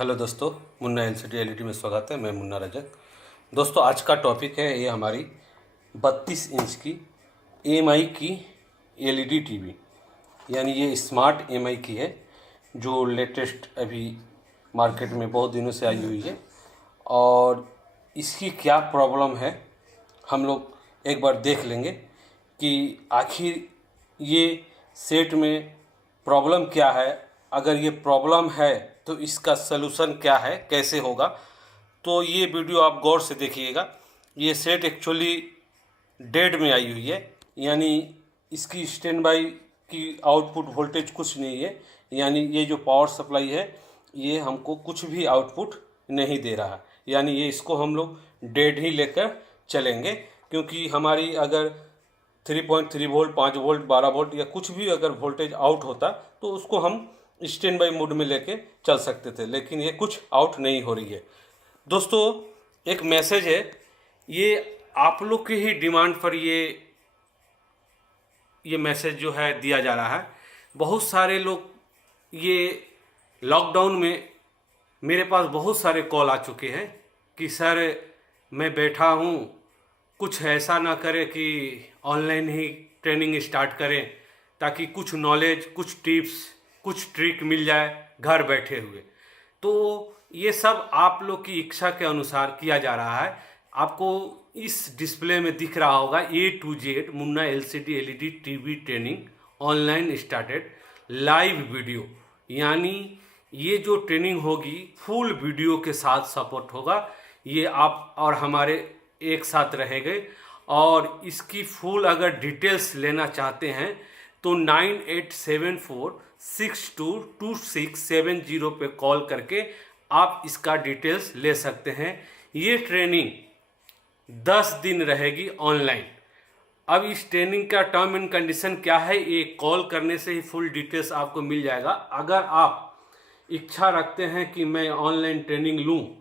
Hello दोस्तों, Munna LCD LED में स्वागत है। मैं मुन्ना रजक। दोस्तों, आज का टॉपिक है ये हमारी 32 इंच की एमआई की एलईडी टीवी, यानी ये स्मार्ट एमआई की है जो लेटेस्ट अभी मार्केट में बहुत दिनों से आई हुई है। और इसकी क्या प्रॉब्लम है हम लोग एक बार देख लेंगे कि आखिर ये सेट में प्रॉब्लम क्या है। अगर ये प्रॉब्लम है तो इसका सलूशन क्या है, कैसे होगा, तो ये वीडियो आप गौर से देखिएगा। ये सेट एक्चुअली डेड में आई हुई है, यानी इसकी स्टैंड बाई की आउटपुट वोल्टेज कुछ नहीं है, यानी ये जो पावर सप्लाई है ये हमको कुछ भी आउटपुट नहीं दे रहा है। यानी ये इसको हम लोग डेड ही लेकर चलेंगे, क्योंकि हमारी अगर 3.3 वोल्ट, 5 वोल्ट, 12 वोल्ट या कुछ भी अगर वोल्टेज आउट होता तो उसको हम स्टैंड बाई मोड में लेके चल सकते थे, लेकिन ये कुछ आउट नहीं हो रही है। दोस्तों, एक मैसेज है, ये आप लोग की ही डिमांड पर ये मैसेज जो है दिया जा रहा है। बहुत सारे लोग ये लॉकडाउन में मेरे पास बहुत सारे कॉल आ चुके हैं कि सर मैं बैठा हूँ, कुछ ऐसा ना करे कि ऑनलाइन ही ट्रेनिंग स्टार्ट करें ताकि कुछ नॉलेज, कुछ टिप्स, कुछ ट्रिक मिल जाए घर बैठे हुए। तो ये सब आप लोग की इच्छा के अनुसार किया जा रहा है। आपको इस डिस्प्ले में दिख रहा होगा A to Z Munna LCD LED TV training online started live video, यानी ये जो ट्रेनिंग होगी फुल वीडियो के साथ सपोर्ट होगा। ये आप और हमारे एक साथ रहेंगे। और इसकी फुल अगर डिटेल्स लेना चाहते हैं तो 9874622670 पे कॉल करके आप इसका डिटेल्स ले सकते हैं। ये ट्रेनिंग 10 दिन रहेगी ऑनलाइन। अब इस ट्रेनिंग का टर्म एंड कंडीशन क्या है, ये कॉल करने से ही फुल डिटेल्स आपको मिल जाएगा। अगर आप इच्छा रखते हैं कि मैं ऑनलाइन ट्रेनिंग लूँ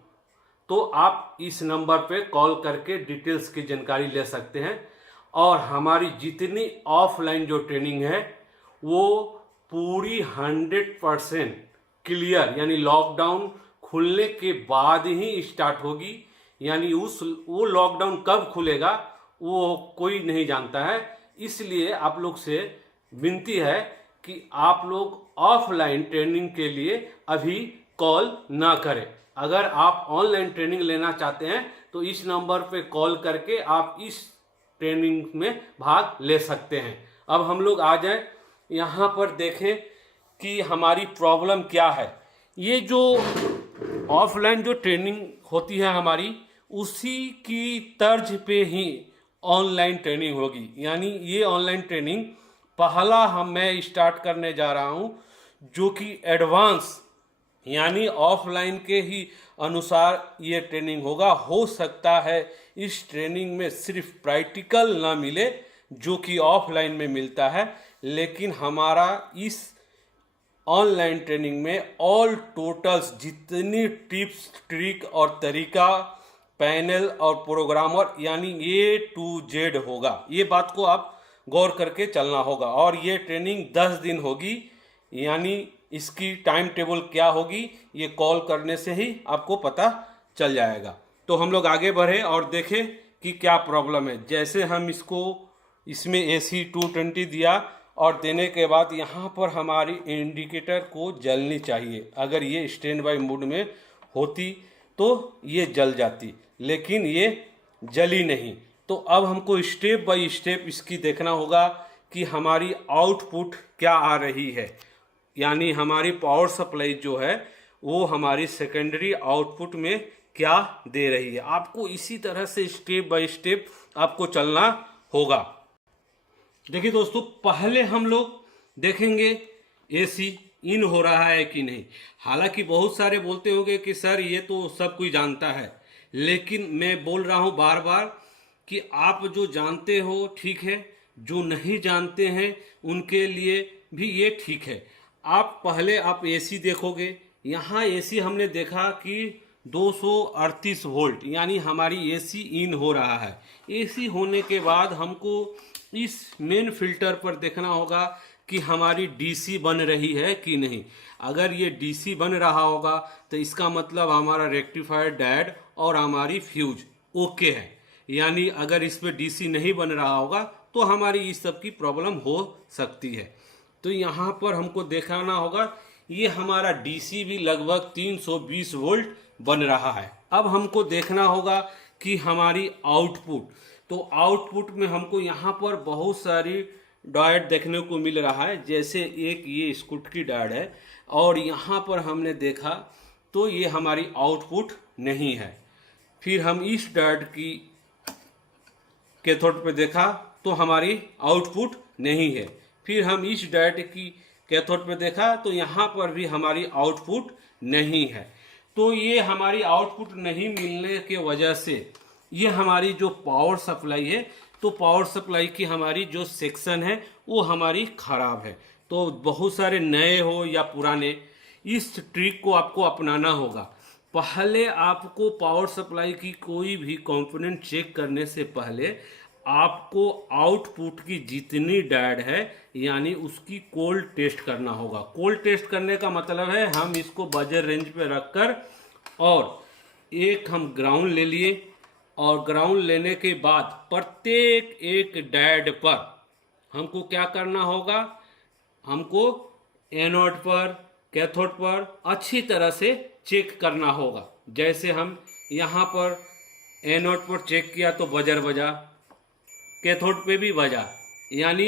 तो आप इस नंबर पे कॉल करके डिटेल्स की जानकारी ले सकते हैं। और हमारी जितनी ऑफलाइन जो ट्रेनिंग है वो पूरी 100% क्लियर, यानी लॉकडाउन खुलने के बाद ही स्टार्ट होगी। यानी वो लॉकडाउन कब खुलेगा वो कोई नहीं जानता है। इसलिए आप लोग से विनती है कि आप लोग ऑफलाइन ट्रेनिंग के लिए अभी कॉल ना करें। अगर आप ऑनलाइन ट्रेनिंग लेना चाहते हैं तो इस नंबर पे कॉल करके आप इस ट्रेनिंग में भाग ले सकते हैं। अब हम लोग आ जाएं यहाँ पर, देखें कि हमारी प्रॉब्लम क्या है। ये जो ऑफलाइन जो ट्रेनिंग होती है हमारी, उसी की तर्ज पे ही ऑनलाइन ट्रेनिंग होगी। यानी ये ऑनलाइन ट्रेनिंग पहला मैं स्टार्ट करने जा रहा हूँ, जो कि एडवांस यानी ऑफलाइन के ही अनुसार ये ट्रेनिंग होगा। हो सकता है इस ट्रेनिंग में सिर्फ प्रैक्टिकल ना मिले जो कि ऑफलाइन में मिलता है, लेकिन हमारा इस ऑनलाइन ट्रेनिंग में ऑल टोटल्स जितनी टिप्स, ट्रिक और तरीका, पैनल और प्रोग्रामर, यानी A to Z होगा। ये बात को आप गौर करके चलना होगा। और ये ट्रेनिंग 10 दिन होगी, यानी इसकी टाइम टेबल क्या होगी ये कॉल करने से ही आपको पता चल जाएगा। तो हम लोग आगे बढ़े और देखें कि क्या प्रॉब्लम है। जैसे हम इसमें AC 220 दिया और देने के बाद यहाँ पर हमारी इंडिकेटर को जलनी चाहिए। अगर ये स्टैंड बाई मोड में होती तो ये जल जाती, लेकिन ये जली नहीं। तो अब हमको स्टेप बाय स्टेप इसकी देखना होगा कि हमारी आउटपुट क्या आ रही है, यानी हमारी पावर सप्लाई जो है वो हमारी सेकेंडरी आउटपुट में क्या दे रही है। आपको इसी तरह से स्टेप बाय स्टेप आपको चलना होगा। देखिए दोस्तों, पहले हम लोग देखेंगे AC इन हो रहा है कि नहीं। हालांकि बहुत सारे बोलते होंगे कि सर ये तो सब कोई जानता है, लेकिन मैं बोल रहा हूँ बार बार कि आप जो जानते हो ठीक है, जो नहीं जानते हैं उनके लिए भी ये ठीक है। आप पहले AC देखोगे, यहाँ AC हमने देखा कि 238 वोल्ट, यानी हमारी AC इन हो रहा है। AC होने के बाद हमको इस मेन फिल्टर पर देखना होगा कि हमारी डीसी बन रही है कि नहीं। अगर ये डीसी बन रहा होगा तो इसका मतलब हमारा रेक्टिफायर डायोड और हमारी फ्यूज ओके है। यानी अगर इस पे डीसी नहीं बन रहा होगा तो हमारी इस सब की प्रॉब्लम हो सकती है। तो यहाँ पर हमको दिखाना होगा ये हमारा डीसी भी लगभग 320 वोल्ट बन रहा है। अब हमको देखना होगा कि हमारी आउटपुट, तो आउटपुट में हमको यहाँ पर बहुत सारी डायोड देखने को मिल रहा है। जैसे एक ये स्कूटकी डायोड है और यहाँ पर हमने देखा तो ये हमारी आउटपुट नहीं है। फिर हम इस डायोड की कैथोड पे देखा तो हमारी आउटपुट नहीं है। फिर हम इस डायोड की कैथोड पे देखा तो यहाँ पर भी हमारी आउटपुट नहीं है। तो ये हमारी आउटपुट नहीं मिलने के वजह से ये हमारी जो पावर सप्लाई है, तो पावर सप्लाई की हमारी जो सेक्शन है वो हमारी खराब है। तो बहुत सारे नए हो या पुराने, इस ट्रिक को आपको अपनाना होगा। पहले आपको पावर सप्लाई की कोई भी कंपोनेंट चेक करने से पहले आपको आउटपुट की जितनी डायोड है यानी उसकी कोल्ड टेस्ट करना होगा। कोल्ड टेस्ट करने का मतलब है हम इसको बजर रेंज पे रखकर और एक हम ग्राउंड ले लिए और ग्राउंड लेने के बाद प्रत्येक एक डायोड पर हमको क्या करना होगा, हमको एनोड पर कैथोड पर अच्छी तरह से चेक करना होगा। जैसे हम यहाँ पर एनोड पर चेक किया तो बजर बजा, कैथोड पे भी बजा, यानी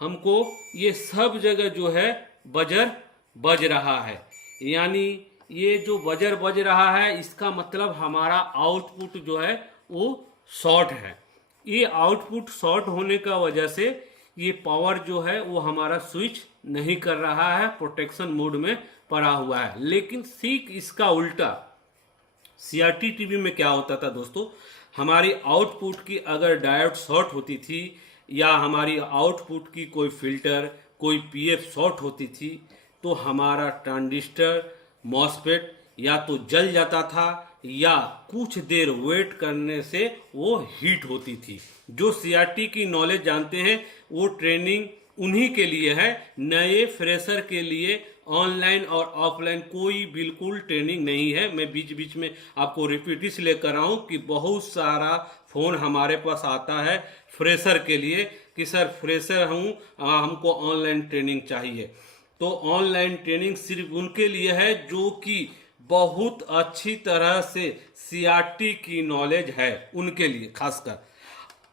हमको ये सब जगह जो है बजर बज रहा है। यानी ये जो बजर बज रहा है इसका मतलब हमारा आउटपुट जो है वो शॉर्ट है। ये आउटपुट शॉर्ट होने का वजह से ये पावर जो है वो हमारा स्विच नहीं कर रहा है, प्रोटेक्शन मोड में पड़ा हुआ है। लेकिन ठीक इसका उल्टा सीआरटी टीवी में क्या होता था दोस्तों, हमारी आउटपुट की अगर डायोड शॉर्ट होती थी या हमारी आउटपुट की कोई फिल्टर कोई पीएफ शॉर्ट होती थी तो हमारा ट्रांजिस्टर मॉसफेट या तो जल जाता था या कुछ देर वेट करने से वो हीट होती थी। जो सीआरटी की नॉलेज जानते हैं वो ट्रेनिंग उन्हीं के लिए है, नए फ्रेशर के लिए ऑनलाइन और ऑफलाइन कोई बिल्कुल ट्रेनिंग नहीं है। मैं बीच बीच में आपको रिपीट इसलिए कर रहा हूँ कि बहुत सारा फ़ोन हमारे पास आता है फ्रेशर के लिए कि सर फ्रेशर हूँ, हमको ऑनलाइन ट्रेनिंग चाहिए। तो ऑनलाइन ट्रेनिंग सिर्फ उनके लिए है जो कि बहुत अच्छी तरह से सीआरटी की नॉलेज है, उनके लिए खासकर।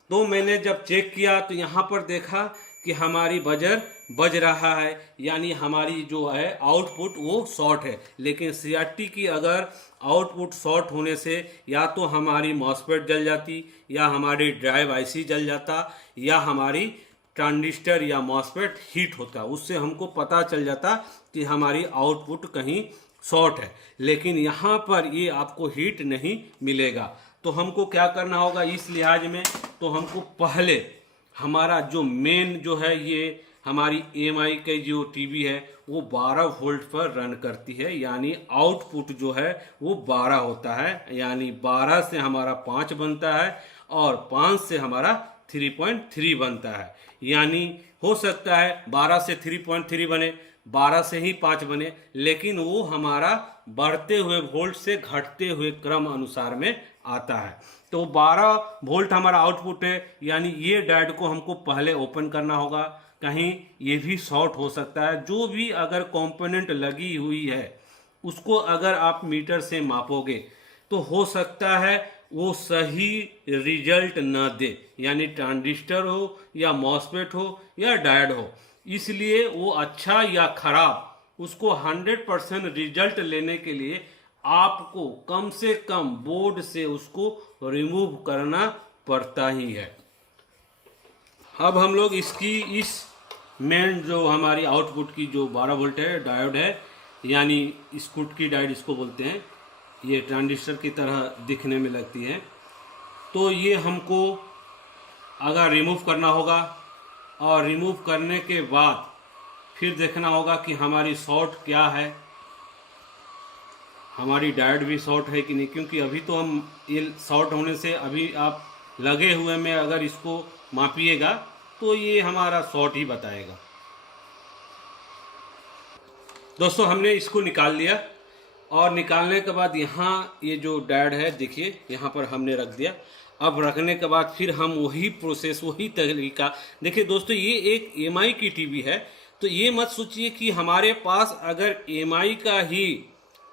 तो मैंने जब चेक किया तो यहाँ पर देखा कि हमारी बजर बज रहा है, यानी हमारी जो है आउटपुट वो शॉर्ट है। लेकिन सीआरटी की अगर आउटपुट शॉर्ट होने से या तो हमारी मॉसफेट जल जाती या हमारी ड्राइव आईसी जल जाता या हमारी ट्रांजिस्टर या मॉसफेट हीट होता, उससे हमको पता चल जाता कि हमारी आउटपुट कहीं शॉर्ट है। लेकिन यहाँ पर ये आपको हीट नहीं मिलेगा। तो हमको क्या करना होगा इस लिहाज में, तो हमको पहले हमारा जो मेन जो है ये हमारी एमआई की जो टीवी है वो 12 वोल्ट पर रन करती है, यानी आउटपुट जो है वो 12 होता है। यानी 12 से हमारा 5 बनता है और 5 से हमारा 3.3 बनता है। यानी हो सकता है 12 से 3.3 बने, 12 से ही 5 बने, लेकिन वो हमारा बढ़ते हुए वोल्ट से घटते हुए क्रम अनुसार में आता है। तो 12 वोल्ट हमारा आउटपुट है, यानी ये डायोड को हमको पहले ओपन करना होगा। कहीं ये भी शॉर्ट हो सकता है। जो भी अगर कंपोनेंट लगी हुई है उसको अगर आप मीटर से मापोगे तो हो सकता है वो सही रिजल्ट न दे, यानी ट्रांजिस्टर हो या मॉसफेट हो या डायोड हो। इसलिए वो अच्छा या खराब उसको 100% रिजल्ट लेने के लिए आपको कम से कम बोर्ड से उसको रिमूव करना पड़ता ही है। अब हम लोग इसकी इस मेन जो हमारी आउटपुट की जो 12 वोल्ट है डायोड है, यानी स्कूट की डायोड इसको बोलते हैं, ये ट्रांजिस्टर की तरह दिखने में लगती है। तो ये हमको अगर रिमूव करना होगा और रिमूव करने के बाद फिर देखना होगा कि हमारी शॉर्ट क्या है, हमारी डायोड भी शॉर्ट है कि नहीं। क्योंकि अभी तो हम ये शॉर्ट होने से अभी आप लगे हुए में अगर इसको मापिएगा तो ये हमारा शॉर्ट ही बताएगा। दोस्तों हमने इसको निकाल लिया और निकालने के बाद यहाँ ये जो डायोड है देखिए यहाँ पर हमने रख दिया। अब रखने के बाद फिर हम वही प्रोसेस वही तरीका, देखिए दोस्तों ये एक एमआई की टीवी है, तो ये मत सोचिए कि हमारे पास अगर एमआई का ही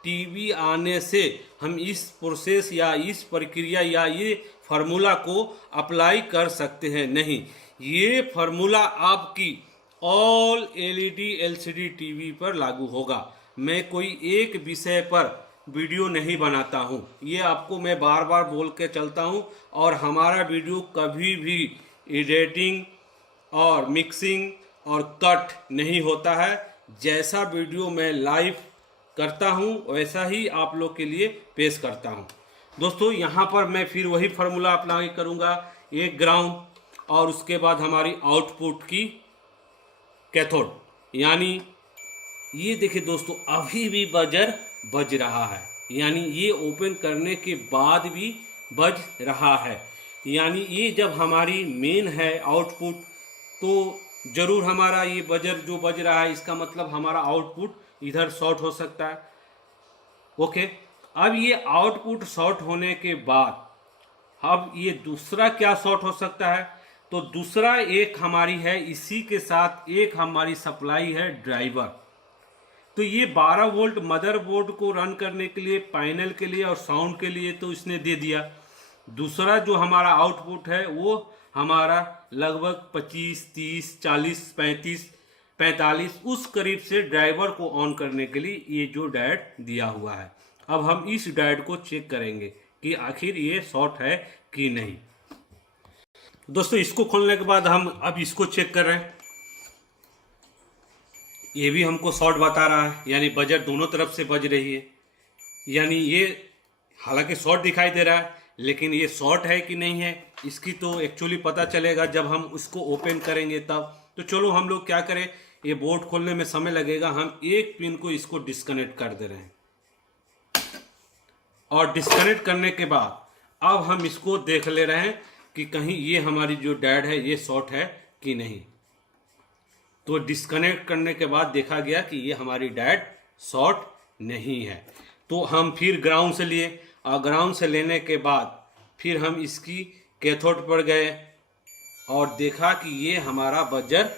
टीवी आने से हम इस प्रोसेस या इस प्रक्रिया या ये फार्मूला को अप्लाई कर सकते हैं। नहीं, ये फार्मूला आपकी ऑल एलईडी एलसीडी टीवी पर लागू होगा। मैं कोई एक विषय पर वीडियो नहीं बनाता हूँ, ये आपको मैं बार बार बोल के चलता हूँ। और हमारा वीडियो कभी भी एडिटिंग और मिक्सिंग और कट नहीं होता है। जैसा वीडियो मैं लाइव करता हूँ वैसा ही आप लोग के लिए पेश करता हूँ। दोस्तों यहाँ पर मैं फिर वही फार्मूला अप्लाई करूँगा, एक ग्राउंड और उसके बाद हमारी आउटपुट की कैथोड, यानी ये देखिए दोस्तों अभी भी बजर बज रहा है, यानी ये ओपन करने के बाद भी बज रहा है। यानी ये जब हमारी मेन है आउटपुट, तो जरूर हमारा ये बजर जो बज रहा है इसका मतलब हमारा आउटपुट इधर शॉर्ट हो सकता है। ओके, अब ये आउटपुट शॉर्ट होने के बाद अब ये दूसरा क्या शॉर्ट हो सकता है, तो दूसरा एक हमारी है, इसी के साथ एक हमारी सप्लाई है ड्राइवर। तो ये 12 वोल्ट मदरबोर्ड को रन करने के लिए, पैनल के लिए और साउंड के लिए तो इसने दे दिया। दूसरा जो हमारा आउटपुट है वो हमारा लगभग 25, 30, 40, 35, 45 उस करीब से ड्राइवर को ऑन करने के लिए ये जो डायोड दिया हुआ है। अब हम इस डायोड को चेक करेंगे कि आखिर ये शॉर्ट है कि नहीं। दोस्तों इसको खोलने के बाद हम अब इसको चेक कर रहे हैं, ये भी हमको शॉर्ट बता रहा है, यानी बजर दोनों तरफ से बज रही है। यानी ये हालांकि शॉर्ट दिखाई दे रहा है, लेकिन ये शॉर्ट है कि नहीं है इसकी तो एक्चुअली पता चलेगा जब हम उसको ओपन करेंगे तब। तो चलो हम लोग क्या करें, ये बोर्ड खोलने में समय लगेगा, हम एक पिन को इसको डिस्कनेक्ट कर दे रहे हैं। और डिस्कनेक्ट करने के बाद अब हम इसको देख ले रहे हैं कि कहीं ये हमारी जो डायोड है ये शॉर्ट है कि नहीं। तो डिस्कनेक्ट करने के बाद देखा गया कि ये हमारी डायोड शॉर्ट नहीं है। तो हम फिर ग्राउंड से लिए और ग्राउंड से लेने के बाद फिर हम इसकी कैथोड पर गए और देखा कि ये हमारा बजर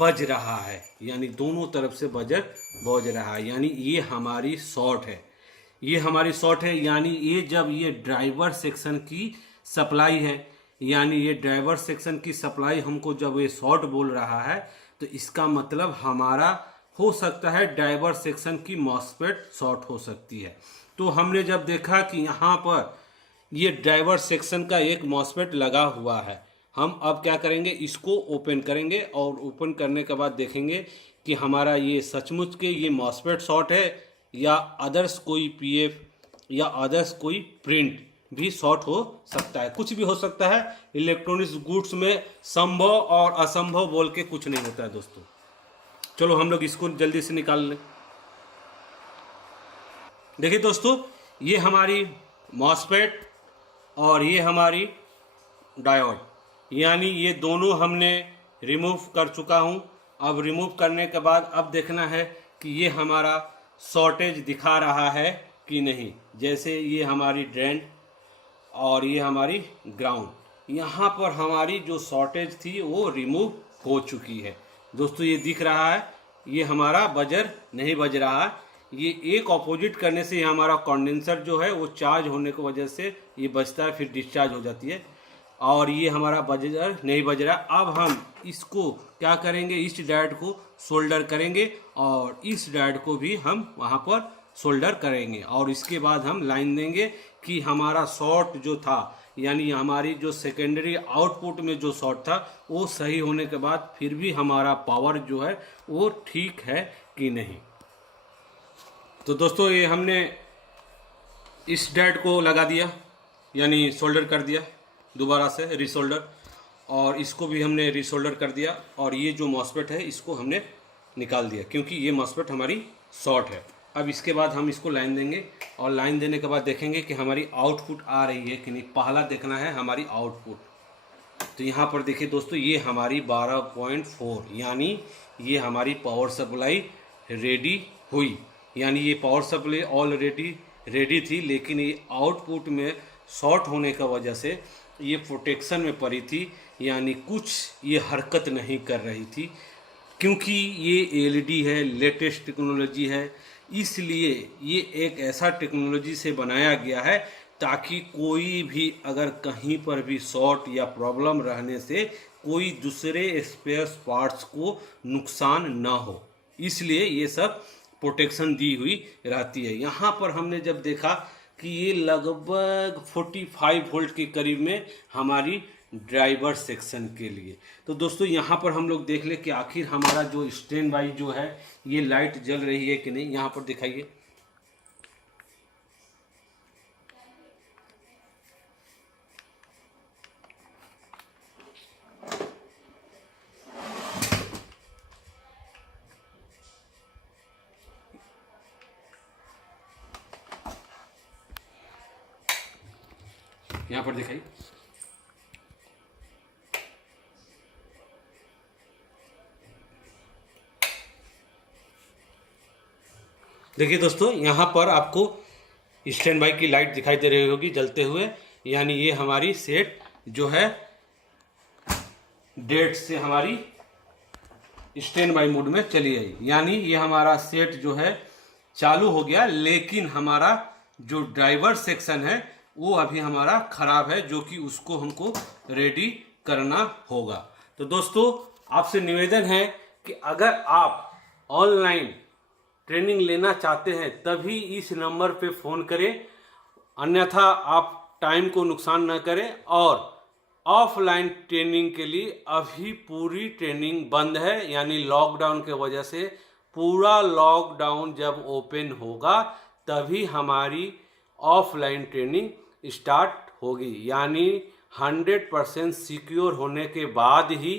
बज रहा है, यानी दोनों तरफ से बजर बज रहा है, यानी ये हमारी शॉर्ट है। ये हमारी शॉर्ट है, यानी ये जब ये ड्राइवर सेक्शन की सप्लाई है, यानी ये ड्राइवर सेक्शन की सप्लाई हमको जब ये शॉर्ट बोल रहा है तो इसका मतलब हमारा हो सकता है ड्राइवर सेक्शन की मॉसफेट शॉर्ट हो सकती है। तो हमने जब देखा कि यहाँ पर ये ड्राइवर सेक्शन का एक मॉसफेट लगा हुआ है, हम अब क्या करेंगे, इसको ओपन करेंगे और ओपन करने के बाद देखेंगे कि हमारा ये सचमुच के ये मॉसफेट शॉर्ट है या अदर्स कोई पीएफ या अदर्स कोई प्रिंट भी शॉर्ट हो सकता है। कुछ भी हो सकता है, इलेक्ट्रॉनिक्स गुड्स में संभव और असंभव बोल के कुछ नहीं होता है दोस्तों। चलो हम लोग इसको जल्दी से निकाल लें। देखिए दोस्तों ये हमारी मॉसफेट और ये हमारी डायोड, यानी ये दोनों हमने रिमूव कर चुका हूँ। अब रिमूव करने के बाद अब देखना है कि ये हमारा शॉर्टेज दिखा रहा है कि नहीं। जैसे ये हमारी ड्रेन और ये हमारी ग्राउंड, यहाँ पर हमारी जो शॉर्टेज थी वो रिमूव हो चुकी है। दोस्तों ये दिख रहा है, ये हमारा बजर नहीं बज रहा है। ये एक ऑपोजिट करने से ये हमारा कंडेंसर जो है वो चार्ज होने की वजह से ये बजता है, फिर डिस्चार्ज हो जाती है और ये हमारा बजर नहीं बज रहा। अब हम इसको क्या करेंगे, इस डायोड को सोल्डर करेंगे और इस डायोड को भी हम वहाँ पर सोल्डर करेंगे और इसके बाद हम लाइन देंगे कि हमारा शॉर्ट जो था, यानी हमारी जो सेकेंडरी आउटपुट में जो शॉर्ट था वो सही होने के बाद फिर भी हमारा पावर जो है वो ठीक है कि नहीं। तो दोस्तों ये हमने इस डायोड को लगा दिया, यानी सोल्डर कर दिया दोबारा से रिसोल्डर, और इसको भी हमने रिसोल्डर कर दिया और ये जो मॉसफेट है इसको हमने निकाल दिया क्योंकि ये मॉसफेट हमारी शॉर्ट है। अब इसके बाद हम इसको लाइन देंगे और लाइन देने के बाद देखेंगे कि हमारी आउटपुट आ रही है कि नहीं। पहला देखना है हमारी आउटपुट। तो यहाँ पर देखिए दोस्तों ये हमारी 12.4, यानी ये हमारी पावर सप्लाई रेडी हुई, यानी ये पावर सप्लाई ऑलरेडी रेडी थी, लेकिन ये आउटपुट में शॉर्ट होने का वजह से ये प्रोटेक्शन में पड़ी थी, यानी कुछ ये हरकत नहीं कर रही थी। क्योंकि ये एलईडी है, लेटेस्ट टेक्नोलॉजी है, इसलिए ये एक ऐसा टेक्नोलॉजी से बनाया गया है ताकि कोई भी अगर कहीं पर भी शॉर्ट या प्रॉब्लम रहने से कोई दूसरे स्पेयर पार्ट्स को नुकसान ना हो, इसलिए ये सब प्रोटेक्शन दी हुई रहती है। यहाँ पर हमने जब देखा कि ये लगभग 45 वोल्ट के करीब में हमारी ड्राइवर सेक्शन के लिए। तो दोस्तों यहाँ पर हम लोग देख ले कि आखिर हमारा जो स्टैंड बाई जो है ये लाइट जल रही है कि नहीं। यहाँ पर दिखाइए, यहाँ पर दिखाइए, देखिए दोस्तों यहाँ पर आपको स्टैंड बाई की लाइट दिखाई दे रही होगी जलते हुए, यानी ये हमारी सेट जो है डेट से हमारी स्टैंड बाई मोड में चली आई, यानी ये हमारा सेट जो है चालू हो गया। लेकिन हमारा जो ड्राइवर सेक्शन है वो अभी हमारा खराब है, जो कि उसको हमको रेडी करना होगा। तो दोस्तों आपसे निवेदन है कि अगर आप ऑनलाइन ट्रेनिंग लेना चाहते हैं तभी इस नंबर पे फ़ोन करें, अन्यथा आप टाइम को नुकसान न करें। और ऑफलाइन ट्रेनिंग के लिए अभी पूरी ट्रेनिंग बंद है, यानी लॉकडाउन के वजह से। पूरा लॉकडाउन जब ओपन होगा तभी हमारी ऑफलाइन ट्रेनिंग स्टार्ट होगी, यानी 100% सिक्योर होने के बाद ही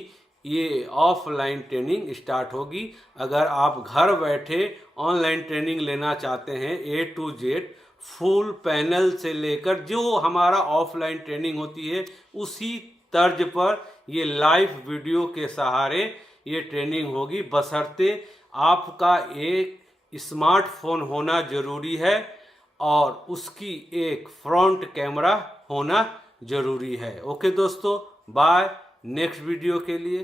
ये ऑफलाइन ट्रेनिंग स्टार्ट होगी। अगर आप घर बैठे ऑनलाइन ट्रेनिंग लेना चाहते हैं A to Z full panel से लेकर जो हमारा ऑफलाइन ट्रेनिंग होती है उसी तर्ज पर ये लाइव वीडियो के सहारे ये ट्रेनिंग होगी, बशर्ते आपका एक स्मार्टफोन होना ज़रूरी है और उसकी एक फ्रंट कैमरा होना ज़रूरी है। ओके दोस्तों, बाय, नेक्स्ट वीडियो के लिए।